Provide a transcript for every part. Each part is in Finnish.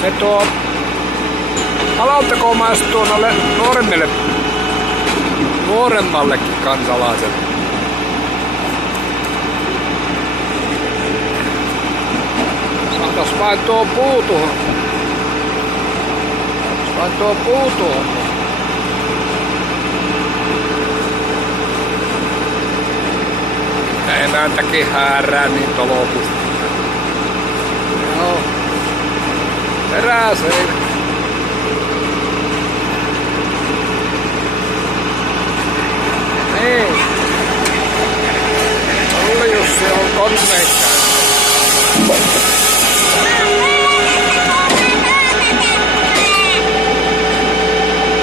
Se palauttakoon mä noille nuoremmallekin kansalaiselle. Saatais vain tuo puu tuohon. Vain tuo puu tuohon. Emäntäkin häärää niin tolopusti. Joo. Peräseen. Niin. Olli Jussi on koneen käynyt.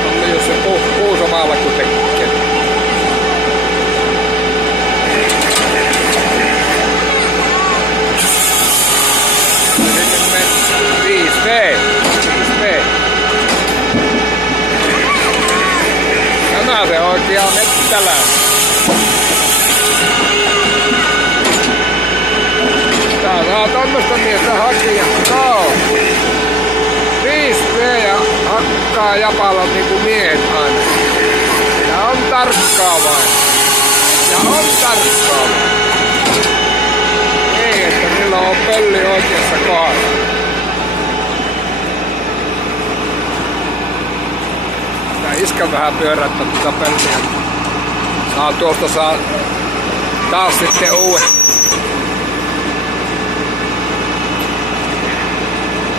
Olli Jussi puhuu samalla kun tekee. 5V. Tämä se oikea mettälä. Tää saa tommosta miestä hakia. Joo. 5V ja hakkaa japalla niinku miehet aina. Ja on tarkkaavainen. Ja on tarkkaavainen. Niin, että niillä on pölli oikeassa kohdassa. Iskä vähän pyörättää tuota pölliä. Saa taas sitten uuden.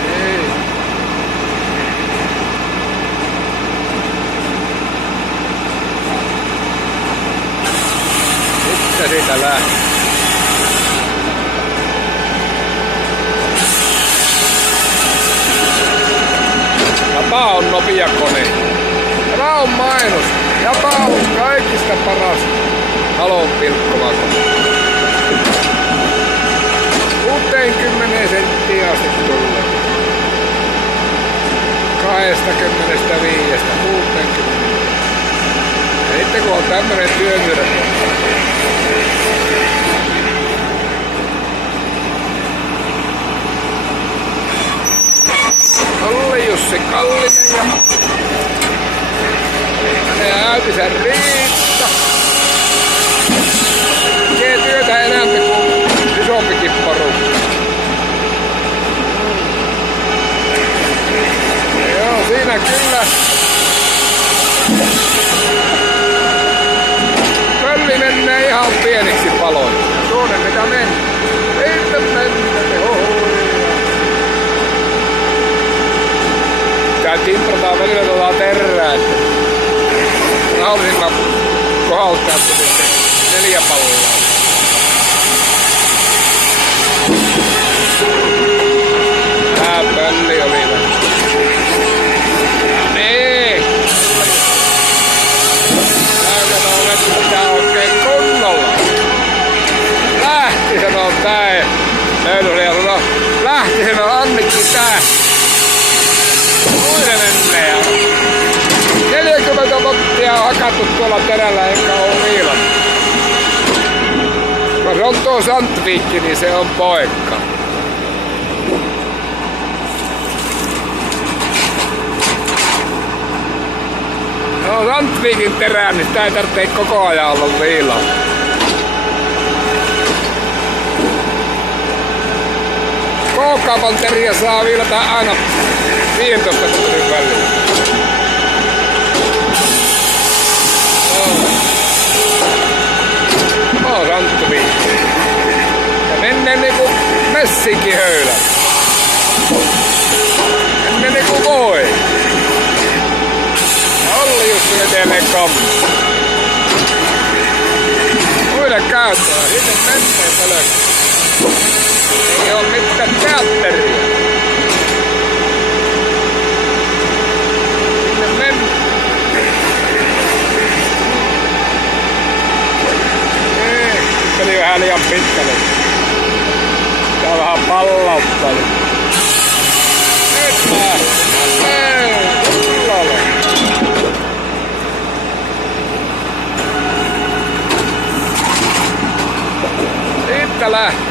Ei. Sitten siitä lähtee. Japa on nopea kone. Tämä on mainos. Japa on kaikista paras talon pilkkova. 60 senttiä asti tulee. 25, 60. Ja sitten kun on tämmönen työmyyrä. Olli Jussi Kallinen ja Äytisen Riitta. Tekee työtä enemmän kuin isompikin porukka. Joo, siinä kyllä. Pölli menee ihan pieniksi paloiksi. Tuonne mitä mennä. Sitten mennä. Tää timprataan välillä tuolla terää. Haluaisin mä kohdaltaa sitten 4 palloa. Tää pölli oli vähän. Niin. Tää on vettä tää oikein kunnolla. Lähti sanoo tää. Löydölle ja sanoo. Lähti sanoo Annikki tää. Muinen ennen ja 40 mottia on hakattu tuolla terällä eikä oo viilannut. Kun se on tuo Sandvikki, niin se on poikka. No Sandvikin terää, niin sitä ei tarvitse koko ajan olla viilannut. K-kaupan teriä saa viilata aina 15 minuutin väliin. Oh, Sandvikki. Ja mennee niinku messinkin höylä. Mennee niinku voi. Ja Olli Jussi etelee kammu. Muille käyttöä, sinne menee pölöksi. Ei oo mitään teatteria. Sinne mennään. Meni vähän liian pitkälle. Tää on vähän pallauttanut. Nyt lähtee. Kullalla. Siitä lähtee.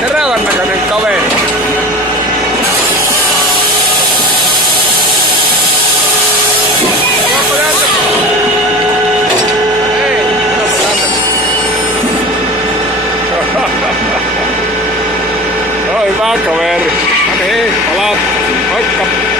Terävän näköinen kaveri. Onko näitä? Ei, onko näitä? Se on hyvä kaveri. No niin, palaat. Moikka.